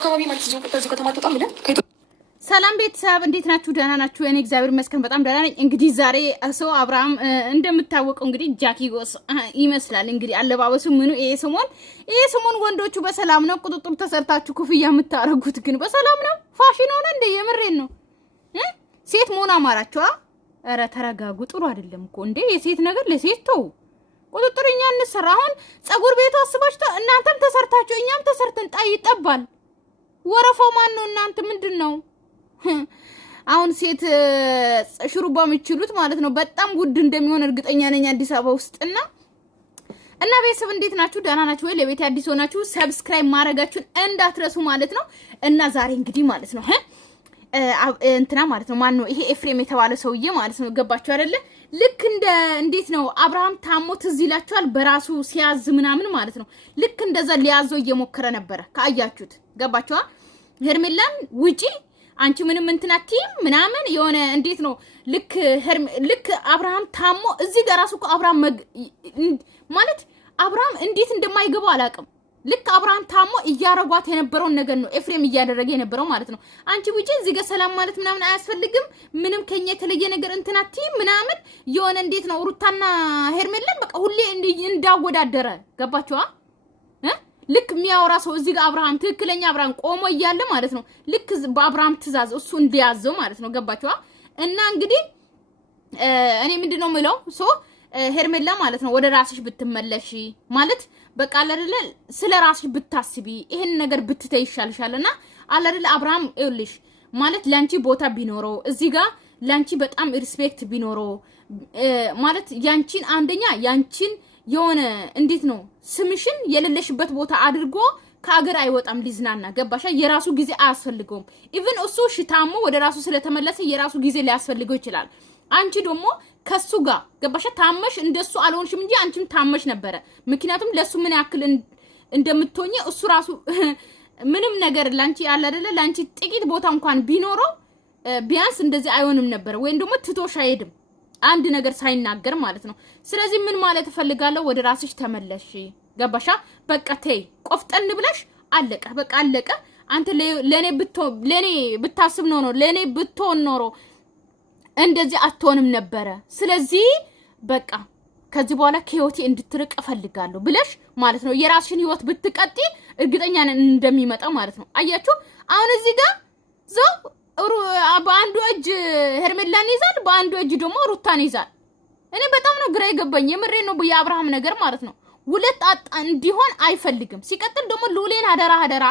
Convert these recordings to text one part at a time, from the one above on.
አካባቢ ማለት እዚሁ ከተማ ተጣም ብለን ሰላም ቤተሰብ እንዴት ናችሁ? ደህና ናችሁ? እኔ እግዚአብሔር ይመስገን በጣም ደህና ነኝ። እንግዲህ ዛሬ ሰው አብርሃም እንደምታወቀው እንግዲህ ጃኪ ጎስ ይመስላል እንግዲህ አለባበሱ ምኑ ይሄ ሰሞን ወንዶቹ በሰላም ነው ቁጥጥር ተሰርታችሁ ኩፍያ የምታረጉት ግን በሰላም ነው? ፋሽን ሆነ እንደ የምሬን ነው። ሴት መሆን አማራችሁ? ኧረ ተረጋጉ። ጥሩ አይደለም እኮ እንዴ የሴት ነገር ለሴት ተው። ቁጥጥርኛ እንሰራ። አሁን ጸጉር ቤቱ አስባችሁ እናንተም ተሰርታችሁ እኛም ተሰርተን ይጠባል። ወረፋው ማን ነው? እናንተ ምንድነው? አሁን ሴት ሽሩባ የሚችሉት ማለት ነው በጣም ጉድ እንደሚሆን እርግጠኛ ነኝ አዲስ አበባ ውስጥና ቤተሰብ እንዴት ናችሁ? ደህና ናችሁ ወይ? ለቤት አዲስ ሆናችሁ ሰብስክራይብ ማድረጋችሁን እንዳትረሱ ማለት ነው። እና ዛሬ እንግዲህ ማለት ነው እንትና ማለት ነው ማን ነው ይሄ ኤፍሬም የተባለ ሰውዬ ማለት ነው ገባችሁ አይደለ? ልክ እንዴት ነው አብርሃም ታሞ ትዝ ይላችኋል በራሱ ሲያዝ ምናምን ማለት ነው ልክ እንደዛ ሊያዘው እየሞከረ ነበር ካያችሁት ገባችኋ? ሄርሜላን ውጪ አንቺ ምንም እንትናቲ ምናምን የሆነ እንዴት ነው ልክ አብርሃም ታሞ እዚህ ጋር ራሱ እኮ አብርሃም ማለት አብርሃም እንዴት እንደማይገባው አላውቅም። ልክ አብርሃም ታሞ እያረጓት የነበረውን ነገር ነው ኤፍሬም እያደረገ የነበረው ማለት ነው። አንቺ ውጪ እዚህ ጋር ሰላም ማለት ምናምን አያስፈልግም ምንም ከኛ የተለየ ነገር እንትናቲ ምናምን የሆነ እንዴት ነው ሩታና ሄርሜላን በቃ ሁሌ እንዳወዳደረ ገባችኋ? ልክ የሚያወራ ሰው እዚህ ጋር አብርሃም ትክክለኛ አብርሃም ቆሞ እያለ ማለት ነው ልክ በአብርሃም ትእዛዝ እሱ እንዲያዘው ማለት ነው ገባችኋ? እና እንግዲህ እኔ ምንድነው ምለው ሄርሜላ ማለት ነው ወደ ራስሽ ብትመለሺ ማለት በቃ አይደለ ስለ ራስሽ ብታስቢ ይሄን ነገር ብትተይ ይሻልሻልና አይደለ አብርሃም ይልሽ ማለት ላንቺ ቦታ ቢኖረው እዚህ ጋር ላንቺ በጣም ሪስፔክት ቢኖረው ማለት ያንቺን አንደኛ ያንቺን የሆነ እንዴት ነው ስምሽን የሌለሽበት ቦታ አድርጎ ከአገር አይወጣም ሊዝናና ገባሻ? የራሱ ጊዜ አያስፈልገውም። ኢቭን እሱ ሽታሞ ወደ ራሱ ስለተመለሰ የራሱ ጊዜ ሊያስፈልገው ይችላል። አንቺ ደግሞ ከሱ ጋር ገባሻ? ታመሽ እንደሱ አልሆንሽም እንጂ አንቺም ታመሽ ነበረ። ምክንያቱም ለሱ ምን ያክል እንደምትሆኚ እሱ ራሱ ምንም ነገር ላንቺ ያለ አይደለ ላንቺ ጥቂት ቦታ እንኳን ቢኖረው ቢያንስ እንደዚህ አይሆንም ነበር ወይም ደግሞ ትቶሽ አይሄድም አንድ ነገር ሳይናገር ማለት ነው። ስለዚህ ምን ማለት ፈልጋለሁ ወደ ራስሽ ተመለሽ ገባሻ? በቃ ተይ ቆፍጠን ብለሽ አለቀ በቃ አለቀ። አንተ ለኔ ብታስብ ነው ለኔ ብትሆን ኖሮ እንደዚህ አትሆንም ነበር። ስለዚህ በቃ ከዚህ በኋላ ከህይወቴ እንድትርቅ ፈልጋለሁ ብለሽ ማለት ነው የራስሽን ህይወት ብትቀጢ እርግጠኛ ነኝ እንደሚመጣ ማለት ነው። አያችሁ አሁን እዚህ ጋር በአንዱ እጅ ሄርሜላን ይዛል በአንዱ እጅ ደግሞ ሩታን ይዛል። እኔ በጣም ነው ግራ የገባኝ የምሬ ነው የአብርሃም ነገር ማለት ነው። ሁለት አጣ እንዲሆን አይፈልግም። ሲቀጥል ደግሞ ሉሌን አደራ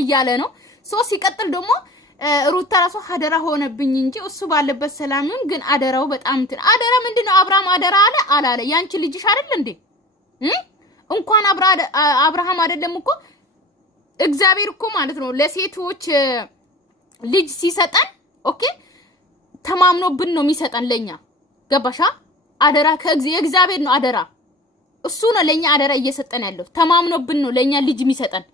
እያለ ነው ሲቀጥል ደግሞ ሩታ ራሱ አደራ ሆነብኝ እንጂ እሱ ባለበት ሰላምን ግን አደራው በጣም አደራ ምንድነው አብርሃም አደራ አላለ ያንቺ ልጅሽ አይደል እንዴ? እንኳን አብርሃም አይደለም እኮ እግዚአብሔር እኮ ማለት ነው ለሴቶች ልጅ ሲሰጠን ኦኬ ተማምኖብን ነው የሚሰጠን ለኛ ገባሻ? አደራ ከእግዚአብሔር ነው አደራ እሱ ነው ለኛ አደራ እየሰጠን ያለው ተማምኖብን ነው ለኛ ልጅ የሚሰጠን።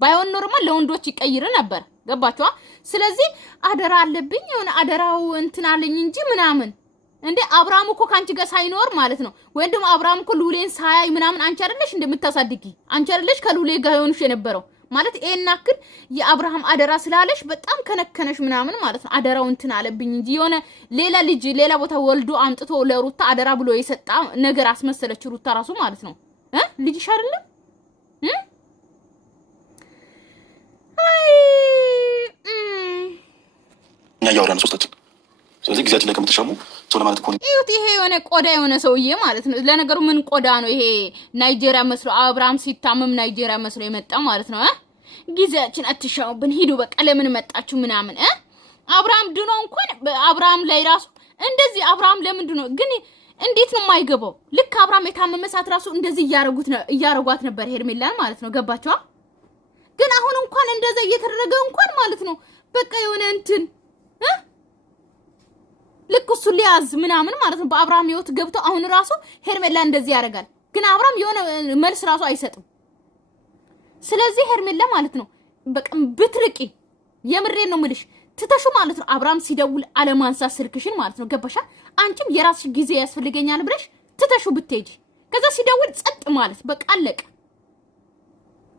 ባይሆን ኖርማል ለወንዶች ይቀይር ነበር ገባችኋ? ስለዚህ አደራ አለብኝ የሆነ አደራው እንትናለኝ እንጂ ምናምን እንዴ አብርሃም እኮ ካንቺ ጋር ሳይኖር ማለት ነው ወንድም አብርሃም እኮ ሉሌን ሳያይ ምናምን አንቺ አይደለሽ እንደምታሳድጊ አንቺ አይደለሽ ከሉሌ ጋር ሆንሽ የነበረው ማለት ኤናክል የአብርሃም አደራ ስላለሽ በጣም ከነከነሽ ምናምን ማለት ነው። አደራው እንትን አለብኝ እንጂ የሆነ ሌላ ልጅ ሌላ ቦታ ወልዶ አምጥቶ ለሩታ አደራ ብሎ የሰጣ ነገር አስመሰለች ሩታ ራሱ ማለት ነው። ልጅሽ አይደለም ያወራን ሶስታችን። ስለዚህ ጊዜያችን ላይ ከምትሻሙ ሰው ለማለት እኮ ይሄ የሆነ ቆዳ የሆነ ሰውዬ ማለት ነው። ለነገሩ ምን ቆዳ ነው ይሄ? ናይጄሪያ መስሎ አብርሃም ሲታመም ናይጄሪያ መስሎ የመጣ ማለት ነው። ጊዜያችን አትሻሙብን ሂዱ በቃ ለምን መጣችሁ ምናምን አብርሃም ድኖ እንኳን አብርሃም ላይ ራሱ እንደዚህ አብርሃም ለምንድን ነው ግን እንዴት ነው የማይገባው? ልክ አብርሃም የታመመ ሰዓት ራሱ እንደዚህ እያረጓት ነበር ሄርሜላን ማለት ነው ገባችኋ? ግን አሁን እንኳን እንደዛ እየተደረገ እንኳን ማለት ነው በቃ የሆነ እንትን ልክ እሱ ሊያዝ ምናምን ማለት ነው በአብርሃም ህይወት ገብቶ አሁን ራሱ ሄርሜላ እንደዚህ ያደርጋል። ግን አብርሃም የሆነ መልስ ራሱ አይሰጥም። ስለዚህ ሄርሜላ ማለት ነው በቃ ብትርቂ የምሬን ነው ምልሽ ትተሹ ማለት ነው አብርሃም ሲደውል አለማንሳት ስልክሽን ማለት ነው ገባሻ? አንቺም የራስሽ ጊዜ ያስፈልገኛል ብለሽ ትተሹ ብትሄጂ ከዛ ሲደውል ጸጥ ማለት በቃ አለቀ።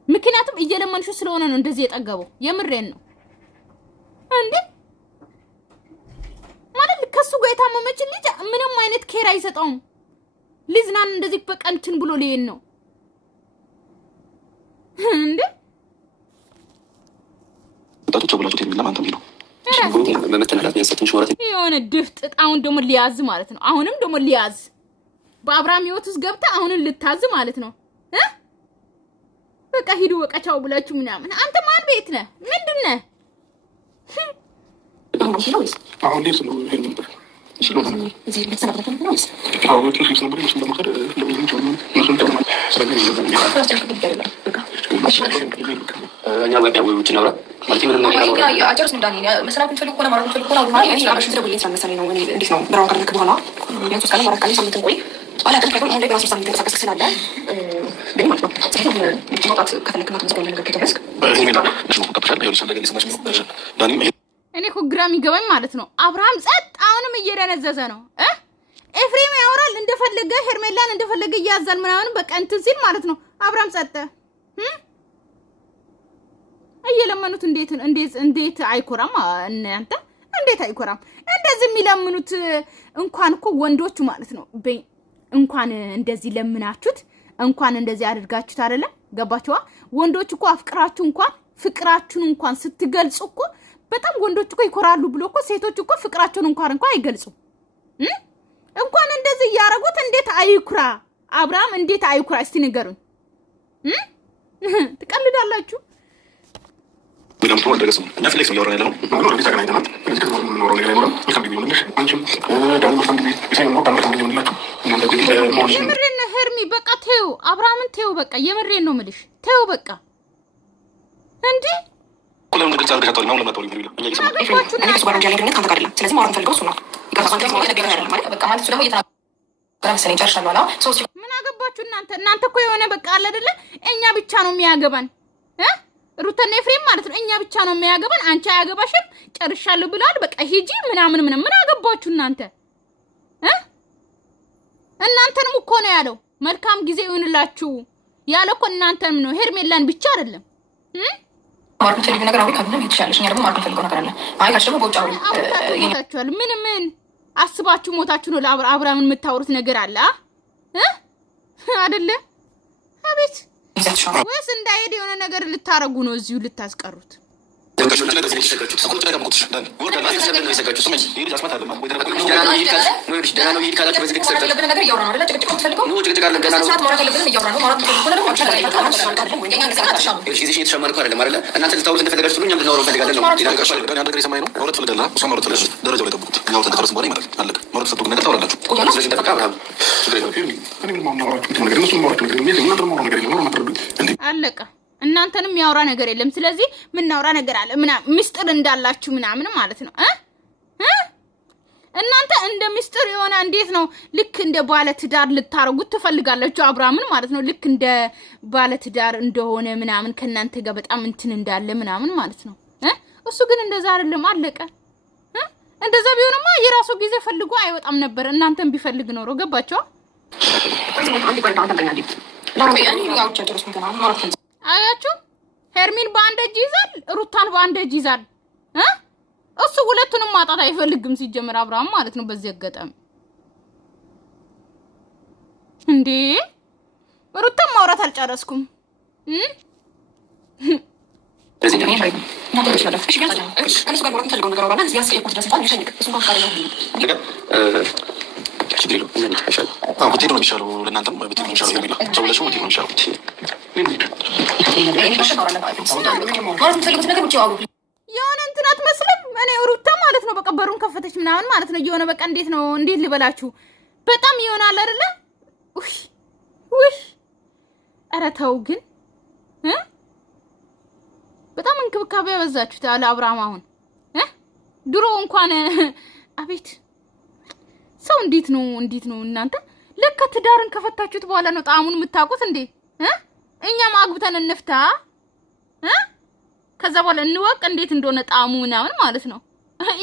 ምክንያቱም እየለመንሽ ስለሆነ ነው እንደዚህ የጠገበው። የምሬን ነው እንዴ ማለት ከሱ ጋር የታመመች ልጅ ምንም አይነት ኬር አይሰጠውም። ሊዝናን እንደዚህ በቃ እንትን ብሎ ሊሄድ ነው እንዴ ወጣቶች ብላችሁት የሚለም አንተም ነው የሆነ ድፍጥጥ አሁን ደግሞ ሊያዝ ማለት ነው። አሁንም ደግሞ ሊያዝ በአብርሃም ህይወት ውስጥ ገብታ አሁንን ልታዝ ማለት ነው። በቃ ሂዱ በቃ ቻው ብላችሁ ምናምን። አንተ ማን ቤት ነህ? ምንድን ነህ? እኔ እኮ ግራ የሚገባኝ ማለት ነው አብርሃም ጸጥ አሁንም እየደነዘዘ ነው። ኤፍሬም ያወራል እንደፈለገ ሄርሜላን እንደፈለገ እያዛል ምናምን በቃ እንትን ሲል ማለት ነው አብርሃም ጸጥ እየለመኑት እንዴት አይኮራም? እናንተ እንዴት አይኮራም? እንደዚህ የሚለምኑት እንኳን እኮ ወንዶቹ ማለት ነው እንኳን እንደዚህ ለምናችሁት እንኳን እንደዚህ አድርጋችሁት አይደለም ገባችኋ? ወንዶች እኮ አፍቅራችሁ እንኳን ፍቅራችሁን እንኳን ስትገልጹ እኮ በጣም ወንዶች እኮ ይኮራሉ ብሎ እኮ ሴቶች እኮ ፍቅራቸውን እንኳን አይገልጹም። እንኳን እንደዚህ ያረጉት እንዴት አይኩራ? አብርሃም እንዴት አይኩራ? እስቲ ንገሩኝ። ትቀልዳላችሁ? ምንም ወንድ ገሰም እና ፍሌክስ ነው ያወራው ነው ነው ተገናኝተናል። ስለዚህ ከዚህ ነው ነው ነገር ነው መልካም ጊዜ ይሁንልሽ። አንቺም ዳኒ መልካም ጊዜ ይሁን ነው መልካም ጊዜ ይሁንላችሁ። የምሬን ነው ሄርሚ በቃ ተይው፣ አብርሃምን ተይው በቃ የምሬን ነው የምልሽ ተይው በቃ እንዴ ሁሉም ነገር ጻድቅ አጥቷል ነው ለማጥቷል ይላል። እኛ ይሰማል እኔ ከሱ ጋር ወንጀል ግንኙነት ካንተ ጋር አይደለም። ስለዚህ ማውራት ፈልገው እሱ ነው ይቀርባል ማለት ነገር አይደለም ማለት በቃ ማለት ስለሆነ እየተናገረ መሰለኝ ጨርሻለሁ አላ ሶስት ምን አገባችሁ እናንተ እኮ የሆነ በቃ አለ አይደለ እኛ ብቻ ነው የሚያገባን ሩታና ኤፍሬም ማለት ነው። እኛ ብቻ ነው የሚያገባን፣ አንቺ አያገባሽም ጨርሻለሁ ብለዋል። በቃ ሂጂ ምናምን ምን አገባችሁ እናንተ እናንተንም እኮ ነው ያለው። መልካም ጊዜ ይሁንላችሁ ያለው እኮ እናንተንም ነው፣ ሄርሜላን ብቻ አይደለም። ማርኩት ፈልግ ነገር አውሪ ካለ ይችላልሽ። እኛ ደግሞ ማርኩት ፈልገው ነገር አለ። አይ ካሽ ደግሞ ቦጫው ይታችኋል። ምን አስባችሁ ሞታችሁ ነው ለአብርሃምን የምታወሩት ነገር አለ አይደለ? አቤት ወይስ እንዳይሄድ የሆነ ነገር ልታረጉ ነው? እዚሁ ልታስቀሩት አለቀ። እናንተንም ያወራ ነገር የለም። ስለዚህ ምናወራ ነገር አለ ምናምን ሚስጥር እንዳላችሁ ምናምን ማለት ነው። እናንተ እንደ ሚስጥር የሆነ እንዴት ነው ልክ እንደ ባለ ትዳር ልታረጉት ትፈልጋላችሁ አብርሃምን ማለት ነው። ልክ እንደ ባለ ትዳር እንደሆነ ምናምን ከእናንተ ጋር በጣም እንትን እንዳለ ምናምን ማለት ነው። እሱ ግን እንደዛ አይደለም። አለቀ። እንደዛ ቢሆንማ የራሱ ጊዜ ፈልጎ አይወጣም ነበር። እናንተም ቢፈልግ ኖሮ ገባችሁ? አያችሁ ሄርሚን በአንድ እጅ ይዛል፣ ሩታን በአንድ እጅ ይዛል። እሱ ሁለቱንም ማጣት አይፈልግም ሲጀምር አብርሃም ማለት ነው። በዚህ አጋጣሚ እንዴ ሩታን ማውራት አልጨረስኩም። የሆነ እንትን አትመስልም። እኔ ሩታ ማለት ነው በቃ በሩን ከፈተች ምናምን ማለት ነው። የሆነ በቃ እንዴት ልበላችሁ በጣም ይሆናል አይደለ? ውይ ኧረ ተው ግን በጣም እንክብካቤ ያበዛችሁት አለ አብርሃም። አሁን ድሮ እንኳን አቤት ሰው እንዴት ነው እናንተ ለካ ትዳርን ከፈታችሁት በኋላ ነው ጣዕሙን የምታውቁት እንዴ? እኛም አግብተን እንፍታ ከዛ በኋላ እንወቅ እንዴት እንደሆነ ጣዕሙ ምናምን ማለት ነው።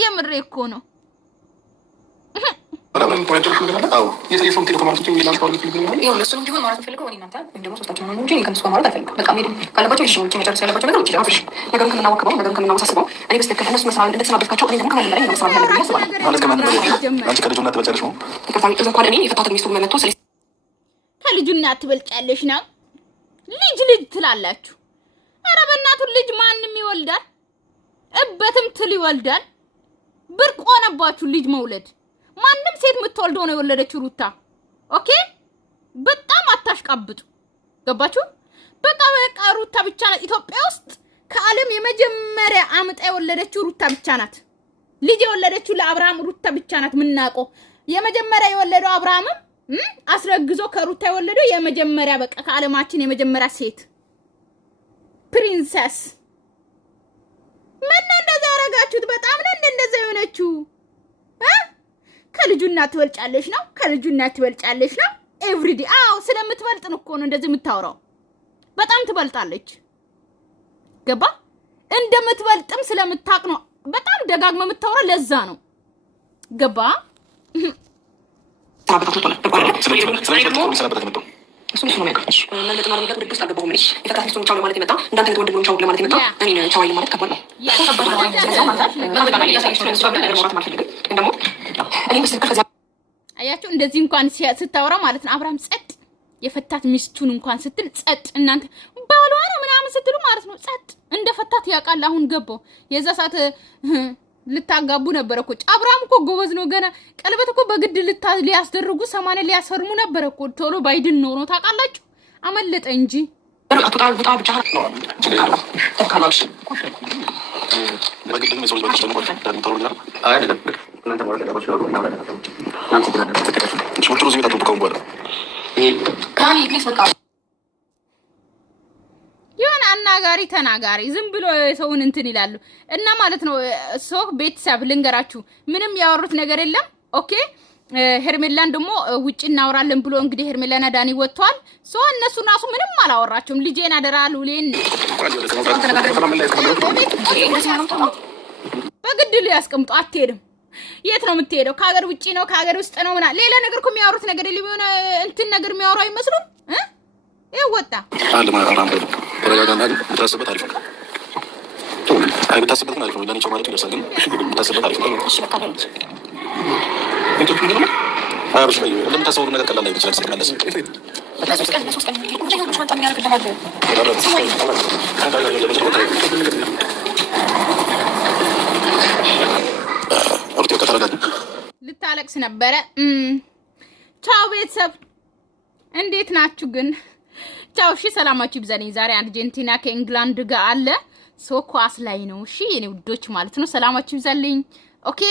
የምሬ እኮ ነው። አላምን ቆያችሁ ነገር አዎ የሰይፉን ቴሌኮም ማርኬቲንግ ይላል ታውቁ ይላል ይሄው ለሱንም ቢሆን ማለት ፈልገው እኔ እናንተ ወይም ደግሞ ሶስታችን ነው እንጂ ከነሱ ጋር ማለት አልፈልግም። በቃ ሜዲ ካለባቸው እሺ ወንጭ መጨረስ ያለባቸው ነገር ውጪ አፍሽ ነገሩን ከምናወቅበው ነገሩን ከምናወሳስበው እኔ በስተከለ እነሱ መስራት እንደተሰናበትካቸው እኔ ደግሞ ከማን ላይ ነው መስራት ያለብኝ ያስባል ማለት ከማን ነው አንቺ ከልጁ እናት ትበልጫለሽ ነው ይከፋይ እዛ እንኳን እኔ የፈታሁት ሚስቱ መመቶ ስለዚህ ከልጁ እናት ትበልጫለሽ ነው ልጅ ትላላችሁ። ኧረ በእናቱ ልጅ ማንም ይወልዳል፣ እበትም ትል ይወልዳል። ብርቅ ሆነባችሁ ልጅ መውለድ። ማንም ሴት የምትወልደው ነው የወለደችው ሩታ። ኦኬ በጣም አታሽቃብጡ። ገባችሁ? በቃ ሩታ ብቻ ናት ኢትዮጵያ ውስጥ ከዓለም የመጀመሪያ አምጣ የወለደችው ሩታ ብቻ ናት። ልጅ የወለደችው ለአብርሃም ሩታ ብቻ ናት። ምናውቀው የመጀመሪያ የወለደው አብርሃምም አስረግዞ ከሩታ የወለደው የመጀመሪያ በቃ ከዓለማችን የመጀመሪያ ሴት ፕሪንሰስ። ምን እንደዛ ያረጋችሁት? በጣም ነው እንደዛ የሆነችው። ከልጁ እናት ትበልጫለሽ ነው፣ ከልጁ እናት ትበልጫለሽ ነው። ኤቭሪዲ አዎ፣ ስለምትበልጥ ነው እኮ ነው እንደዚህ የምታወራው። በጣም ትበልጣለች። ገባ? እንደምትበልጥም ስለምታቅ ነው በጣም ደጋግማ የምታወራው። ለዛ ነው ገባ? እሱ ነው የሚያውቀው። መልመጥ ማለት ነው። ድግስ አልገባሁም እኔ የፈታት እሱን ቻው ለማለት የመጣ እንዳንተ ወንድም ነው ቻው ለማለት የመጣ እኔ ነው ቻው ማለት ከባድ ነው። አያችሁ እንደዚህ እንኳን ስታወራ ማለት ነው አብርሃም ጸጥ፣ የፈታት ሚስቱን እንኳን ስትል ጸጥ፣ እናንተ ባሏ ነው ምናምን ስትሉ ማለት ነው ጸጥ። እንደ ፈታት ያውቃል። አሁን ገባው። የዛ ሰዓት ልታጋቡ ነበር እኮ። አብርሃም እኮ ጎበዝ ነው። ገና ቀለበት እኮ በግድ ሊያስደርጉ 80 ሊያስፈርሙ ነበር እኮ። ቶሎ ባይድን ነው ታውቃላችሁ። አመለጠ እንጂ የሆነ አናጋሪ ተናጋሪ ዝም ብሎ ሰውን እንትን ይላሉ እና ማለት ነው። ሶ ቤተሰብ ልንገራችሁ ምንም ያወሩት ነገር የለም። ኦኬ ሄርሜላን ደግሞ ውጪ እናወራለን ብሎ እንግዲህ ሄርሜላና ዳኒ ወጥቷል። ሶ እነሱ ራሱ ምንም አላወራቸውም። ልጄን አደራ ሉሌን በግድ ሊያስቀምጡ አትሄድም። የት ነው የምትሄደው? ከሀገር ውጪ ነው ከሀገር ውስጥ ነው ምናምን ሌላ ነገር እኮ የሚያወሩት ነገር የለም። የሆነ እንትን ነገር የሚያወሩ አይመስሉም። ወጣ ተረጋጋና ብታስበት አሪፍ ነው። አይ ብታስበት አሪፍ ነው። ለኔ ቻው ማለት ይደርሳል። ግን ብታስበት አሪፍ ነው። እሺ በቃ ነው። እንዴት ነው? አብሽ ነው እንደምታስበው ነገር ቀላል አይደለም። ስለዚህ ልታለቅስ ነበረ። ቻው ቤተሰብ እንዴት ናችሁ ግን? ቻው እሺ፣ ሰላማችሁ ይብዛልኝ። ዛሬ አርጀንቲና ከእንግላንድ ጋር አለ። ሶ ኳስ ላይ ነው። እሺ የኔ ውዶች ማለት ነው። ሰላማችሁ ይብዛልኝ። ኦኬ